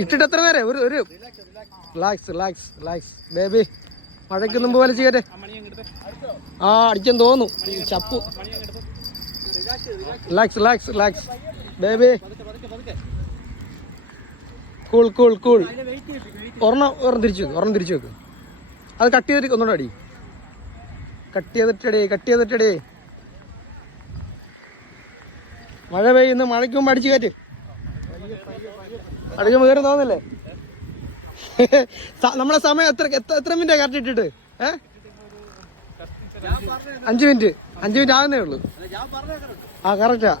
ഇട്ടിട്ട് എത്ര നേരം ഒരു റിലാക്സ് ബേബി. മഴയ്ക്ക് മുമ്പ് വലിച്ചു കയറ്റേ. ആ അടിക്കാൻ തോന്നുന്നു ചപ്പു. Relax baby. കൂൾ ഒരെണ്ണം തിരിച്ചു വെക്കും. അത് കട്ട് ചെയ്തിട്ട് ഒന്നുകൂടെ അടി. കട്ട് ചെയ്തിട്ടടി. മഴ പെയ്യുന്നു. മഴയ്ക്ക് മുമ്പ് അടിച്ചു കയറ്റ്. അടിക്കുമ്പോൾ കയറി തോന്നില്ലേ? നമ്മളെ സമയം എത്ര മിനിറ്റാ കറക്റ്റ് ഇട്ടിട്ട്? 5 മിനിറ്റ് ആകുന്നേ ഉള്ളൂ. ആ കറക്റ്റാ.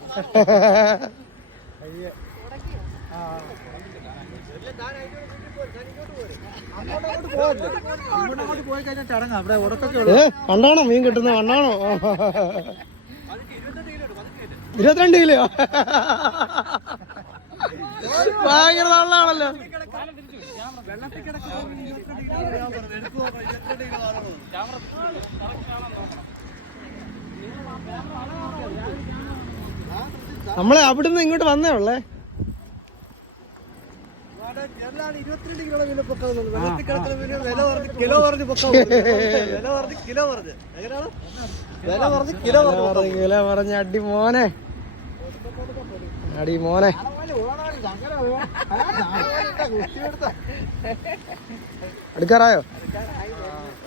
കണ്ടാണോ മീൻ കിട്ടുന്നത്? കണ്ടാണോ? 22 കിലോ. ഭയങ്കര നല്ലതാണല്ലോ. നമ്മളെ അവിടുന്ന് ഇങ്ങോട്ട് വന്നേ ഉള്ളേ. കിലോ പറഞ്ഞ അടി മോനെ.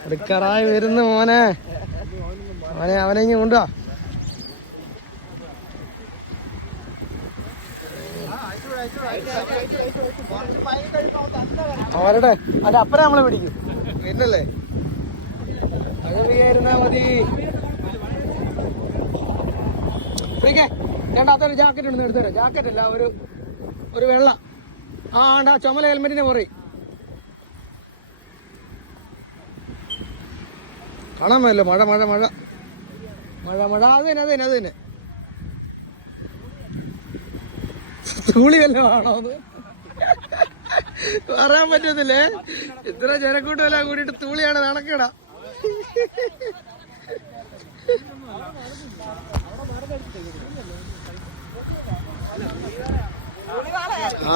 അടുക്കാറായി വരുന്നു മോനെ. അവനെ ഇങ്ങ് കൊണ്ടുവാ. അവരുടെ അതിന്റെ അപ്പനെ നമ്മളെ പിടിക്കും. പിന്നല്ലേ അകവിയായിരുന്നാ മതി. രണ്ടാമത്തെ ജാക്കറ്റ് ഉണ്ടെന്ന് എടുത്തുതരാം. ജാക്കറ്റ് അല്ല, ഒരു വെള്ള. ആണ്ടാ ചുമല ഹെൽമെറ്റിന്റെ മുറി കാണാൻ പറ്റില്ല. മഴ അത് തന്നെ. തൂളി വല്ലതും ആണോന്ന് പറയാൻ പറ്റത്തില്ലേ. ഇത്ര ജനക്കൂട്ടമെല്ലാം കൂടിയിട്ട് തൂളിയാണ് നടക്കട.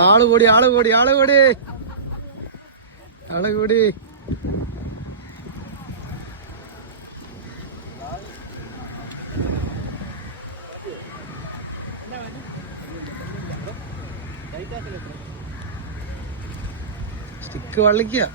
ആള് കൂടി. സ്റ്റിക്ക് വള്ളിക്കാണ്.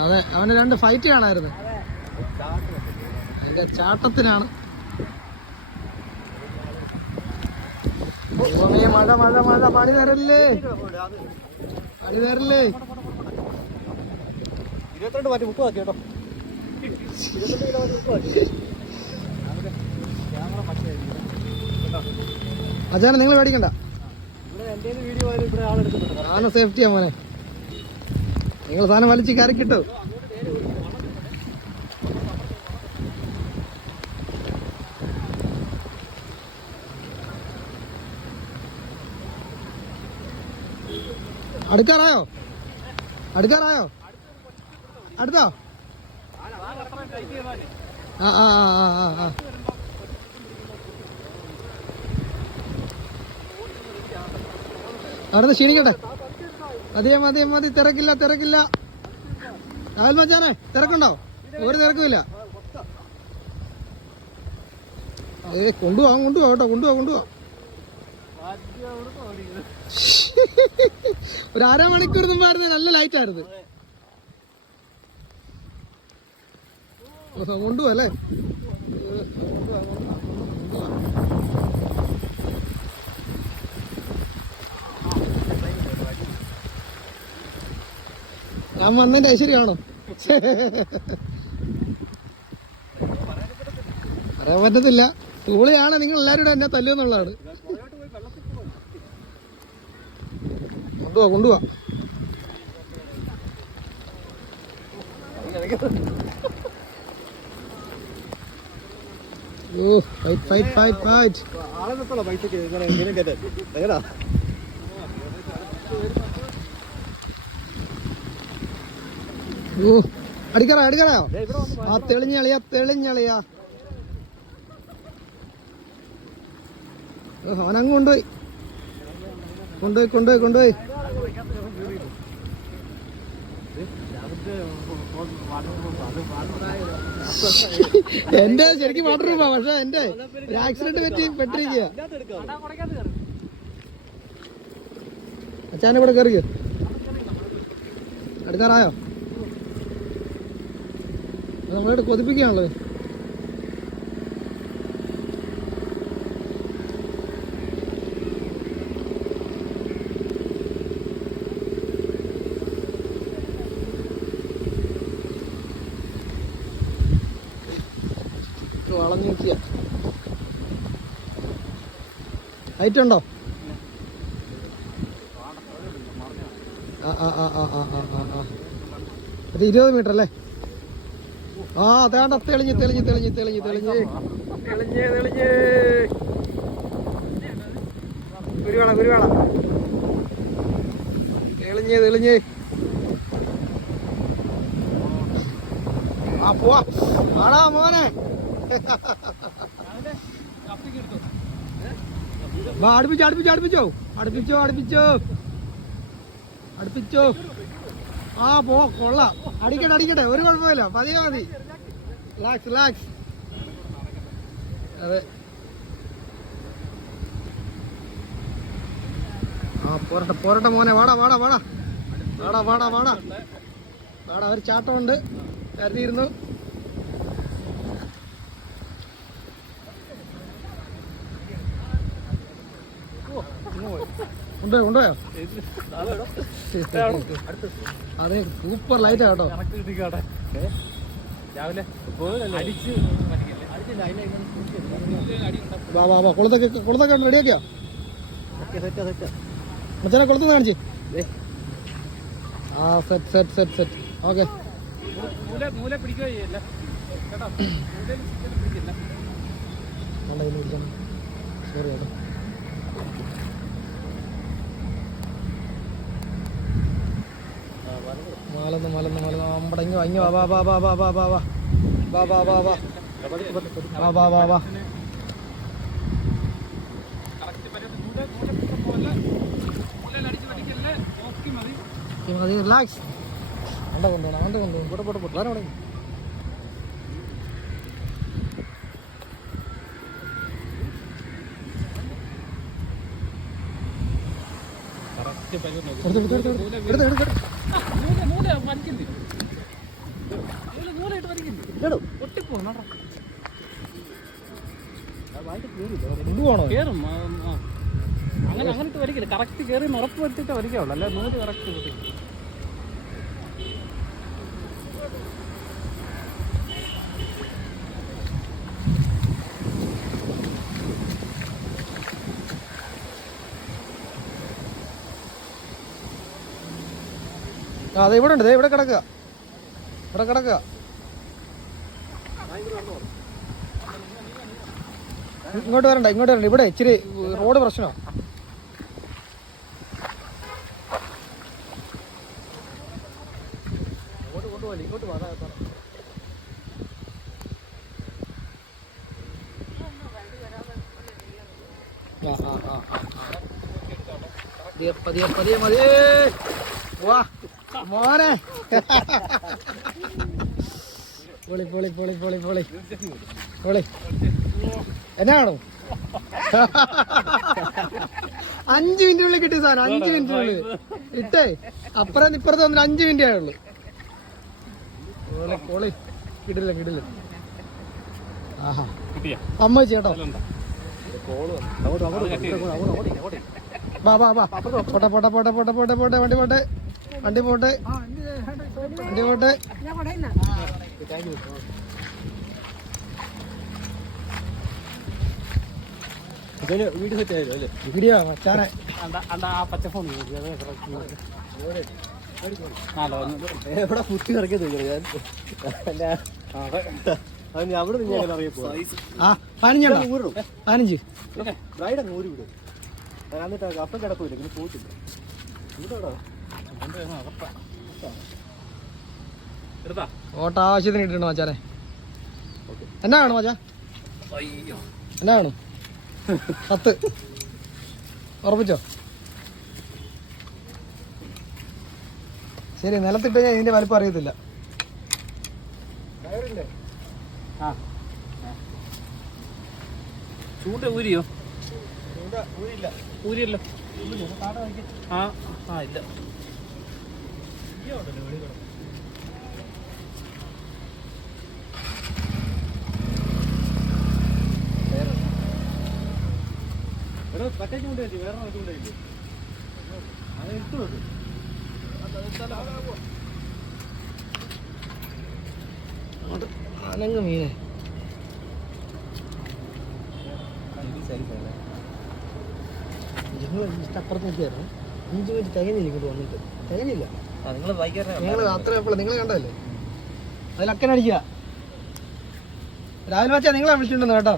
അതെ, അവന് 2 ഫൈറ്റ് കാണായിരുന്നു. അതിന്റെ ചാട്ടത്തിനാണ്. മഴ പണി തരല്ലേ. 22 മാറ്റി 30 ആക്കി കേട്ടോ. 22 കിലോ 30 ആക്കി. അച്ഛനെ നിങ്ങൾ പേടിക്കണ്ട. വീഡിയോ ഇവിടെ ആളെടുക്കുന്നുണ്ട്. സാധനം സേഫ്റ്റിയാ മോനെ. നിങ്ങൾ സാധനം വലിച്ച് കയറി കിട്ടും. അടുക്കാറായോ? അടുത്തോ? ആ അവിടെ ക്ഷീണിക്കട്ടെ. മതി. തിരക്കില്ല. രാഹുൽ മച്ചാനെ തിരക്കുണ്ടോ? ഒരു തിരക്കുമില്ല. കൊണ്ടുപോവാ കേട്ടോ. ഒരു അരമണിക്കൂർ മുമ്പായിരുന്നു നല്ല ലൈറ്റ് ആയിരുന്നു. കൊണ്ടുപോവാ അല്ലേ? ഞാൻ വന്നതിന്റെ ഐശ്വര്യമാണോ? പറയാൻ പറ്റത്തില്ല. തൂളിയാണ്. നിങ്ങൾ എല്ലാവരും എന്നെ തല്ലുമെന്നുള്ളതാണ്. കൊണ്ടുപോവാ. ഫൈറ്റ്. ഓ അടിക്കറായോ ആ തെളിഞ്ഞളിയാ അവനങ്ങ് കൊണ്ടുപോയി എന്റെ ശരിക്കും വാട്ടർ റൂമാ, പക്ഷെ എന്റെ ഒരു ആക്സിഡന്റ് പെട്ടിരിക്കുക. അച്ഛനെ ഇവിടെ കയറിയോ? എടുക്കാറായോ? നമ്മളിവിടെ കൊതിപ്പിക്കുകയാണല്ലോ. വളഞ്ഞു നോക്കിയ ഹൈറ്റ് ഉണ്ടോ? അത് 20 മീറ്റർ അല്ലേ? ആ അതാണ്ട തെളിഞ്ഞ് കുരുവേള തെളിഞ്ഞ് ആ പോവാ ആടാ മോനെ. അടുപ്പിച്ചോ. ആ പോ കൊള്ളാം. അടിക്കട്ടെ, ഒരു കുഴപ്പമില്ല, പതിയെ മതി. റിലാക്സ്. അതെ ആ പോരട്ടെ മോനെ. വാടാ ഒരു ചാട്ടമുണ്ട്, കരുതിയിരുന്നു. കൊണ്ടുപോയോ? അതെ സൂപ്പർ ലൈറ്റാ കേട്ടോ. വാ കുളത്തൊക്കെ റെഡിയാക്കിയോ? മച്ചാനെ കുളത്തുനിന്ന് കാണിച്ചേ. ആ സെറ്റ് ഓക്കെ. സോറി കേട്ടോ. മാലന്ന് നമ്മുടെ ഇങ്ങ് വാ. റിലാക്സ്. അവൻ്റെ കൊണ്ടുപോകണം പോട്ടെ. അങ്ങനത്തെ വരിക്കില്ല, കറക്റ്റ് കയറി ഉറപ്പ് വരുത്തിട്ട് വരികയുള്ളൂ, അല്ല നൂല് കറക്റ്റ് കിട്ടി. അതെ ഇവിടെ ഉണ്ട്, ഇവിടെ കിടക്കുക. ഇങ്ങോട്ട് വരണ്ട. ഇവിടെ ഇച്ചിരി റോഡ് പ്രശ്നമാണ്. ഇങ്ങോട്ട് പതിയെ മതി. വാ മോനെ. പൊളി എന്നാണോ? 5 മിനിറ്റിനുള്ളിൽ കിട്ടിയ സാധനം. 5 മിനിറ്റിനുള്ളിൽ ഇട്ടേ. അപ്പുറം ഇപ്പുറത്ത് വന്നിട്ട് 5 മിനിറ്റ് ആയുള്ളൂ. പൊളി കിടില്ല. ആഹാ അമ്മച്ചി കേട്ടോ. വാ പോട്ടെ. വണ്ടി പോട്ടെ. വീഡിയോ സെറ്റ് ആയല്ലോ അല്ലേ? വീഡിയോ മച്ചാനെ ആ പച്ചഫോൺ എവിടെ കുത്തി ഇറക്കി ഞാൻ അവിടെ നിന്ന് ഞാൻ അറിയപ്പോ 15 ബ്രൈഡ് അങ്ങ് ഊരി വിടും. എന്നിട്ട് അപ്പം കിടക്കൂല, പിന്നെ പോയിട്ടില്ല. ഇവിടെ എടുത്താ ഓട്ട ആവശ്യത്തിന് ഇട്ടിട്ടുണ്ട് മച്ചാനെ. എന്നാ വേണം മച്ചാ? അയ്യോ എന്നാ വേണം? 10 ഉറപ്പിച്ചോ? ശരി, നിലത്തിട്ട് ഞാൻ ഇതിന്റെ വലിപ്പം അറിയത്തില്ല. ആ ചൂണ്ട ഊരിയോ? ഊരിയല്ലോ. ആ ആ ഇല്ല. മറ്റേ ചൂണ്ട വെച്ചു, വേറെ ചൂണ്ട ഇല്ലേ? അത് ഇട്ടു വെക്കും. അനങ്ങ് മീനെ അപ്പുറത്ത് നോക്കിയായിരുന്നു. 5 മിനിറ്റ് തികഞ്ഞില്ല ഇങ്ങോട്ട് വന്നിട്ട്. തികഞ്ഞില്ല. നിങ്ങൾ അത്ര എപ്പോഴും നിങ്ങൾ കണ്ടല്ലേ അതിൽ അക്കനടിക്കുക. രാവിലെ വെച്ചാൽ നിങ്ങളെ വിളിച്ചിട്ടുണ്ടെന്ന് കേട്ടോ.